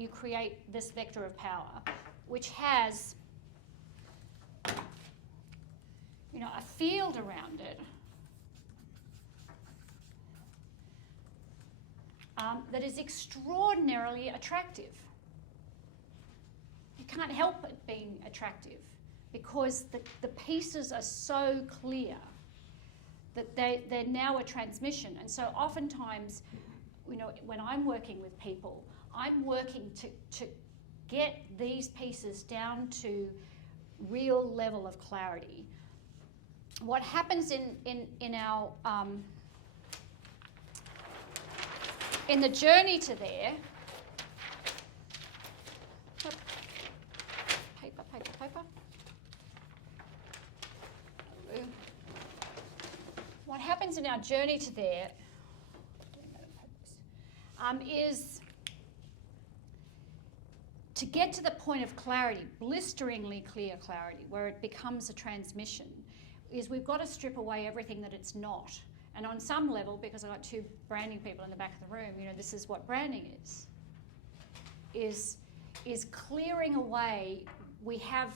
you create this vector of power, which has, a field around it that is extraordinarily attractive. You can't help it being attractive because the pieces are so clear that they're now a transmission. And so oftentimes, when I'm working with people, I'm working to get these pieces down to real level of clarity. What happens in our in the journey to there, paper. What happens in our journey to there is to get to the point of clarity, blisteringly clear clarity, where it becomes a transmission, is we've got to strip away everything that it's not. And on some level, because I've got two branding people in the back of the room, this is what branding is clearing away. We have,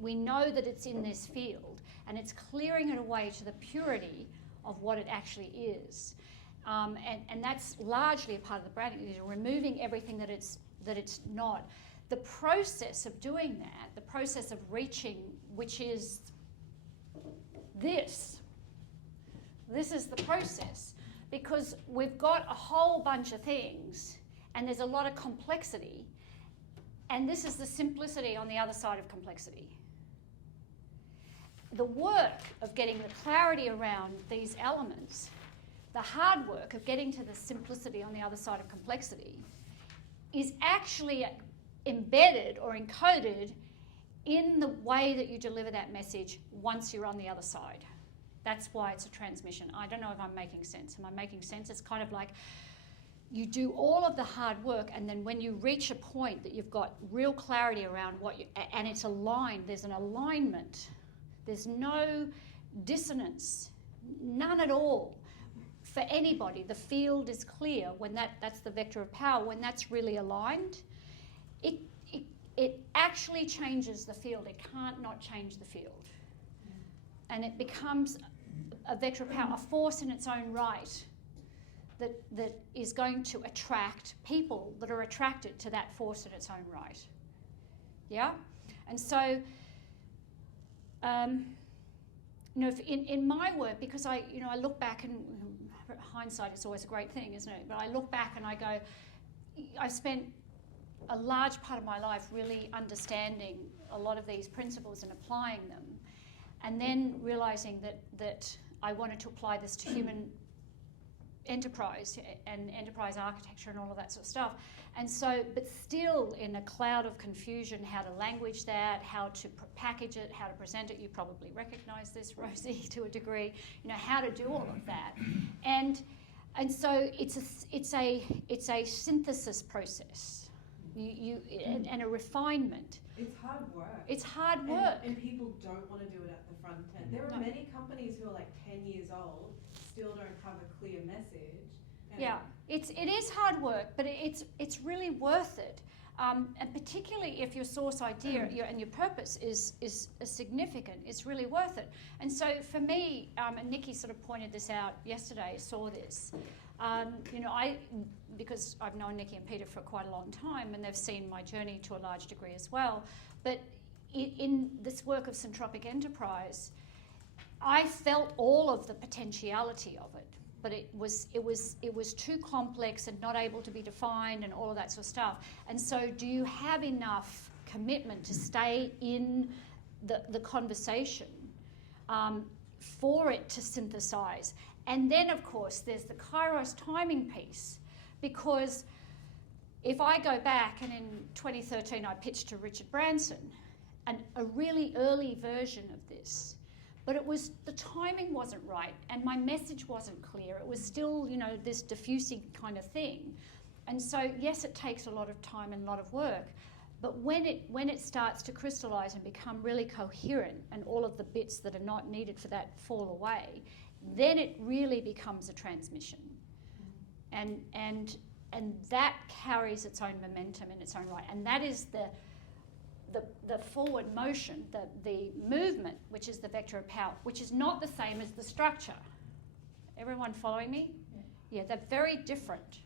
we know that it's in this field, and it's clearing it away to the purity of what it actually is. And that's largely a part of the branding, is removing everything that it's not. The process of doing that, the process of reaching, which is this is the process, because we've got a whole bunch of things and there's a lot of complexity, and this is the simplicity on the other side of complexity. The work of getting the clarity around these elements, the hard work of getting to the simplicity on the other side of complexity, is actually embedded or encoded in the way that you deliver that message once you're on the other side. That's why it's a transmission. I don't know if I'm making sense. Am I making sense? It's kind of like you do all of the hard work, and then when you reach a point that you've got real clarity around and it's aligned, there's an alignment, there's no dissonance, none at all. For anybody, the field is clear when that's the vector of power. When that's really aligned, it actually changes the field. It can't not change the field. And it becomes a vector of power, a force in its own right that is going to attract people that are attracted to that force in its own right. Yeah? And so, in my work, because I look back, and hindsight is always a great thing, isn't it? But I look back and I go, I've spent a large part of my life really understanding a lot of these principles and applying them, and then realising that I wanted to apply this to human enterprise and enterprise architecture and all of that sort of stuff. And so, but still in a cloud of confusion, how to language that, how to package it, how to present it. You probably recognise this, Rosie, to a degree. How to do all of that, and so it's a synthesis process, and a refinement. It's hard work. It's hard work. And people don't want to do it at the front end. There are many companies who are like 10 years old, still don't have a clear message. Yeah, it is hard work, but it's really worth it. And particularly if your source idea and your purpose is significant, it's really worth it. And so for me, and Nikki sort of pointed this out yesterday, saw this, because I've known Nikki and Peter for quite a long time, and they've seen my journey to a large degree as well. But in this work of Syntropic Enterprise, I felt all of the potentiality of it, but it was too complex and not able to be defined and all of that sort of stuff. And so, do you have enough commitment to stay in the conversation for it to synthesize? And then, of course, there's the Kairos timing piece, because if I go back, and in 2013 I pitched to Richard Branson a really early version of this, but the timing wasn't right and my message wasn't clear. It was still, this diffusing kind of thing. And so, yes, it takes a lot of time and a lot of work, but when it starts to crystallize and become really coherent and all of the bits that are not needed for that fall away, then it really becomes a transmission. And And that carries its own momentum in its own right. And that is the forward motion, the movement, which is the vector of power, which is not the same as the structure. Everyone following me? Yeah, they're very different.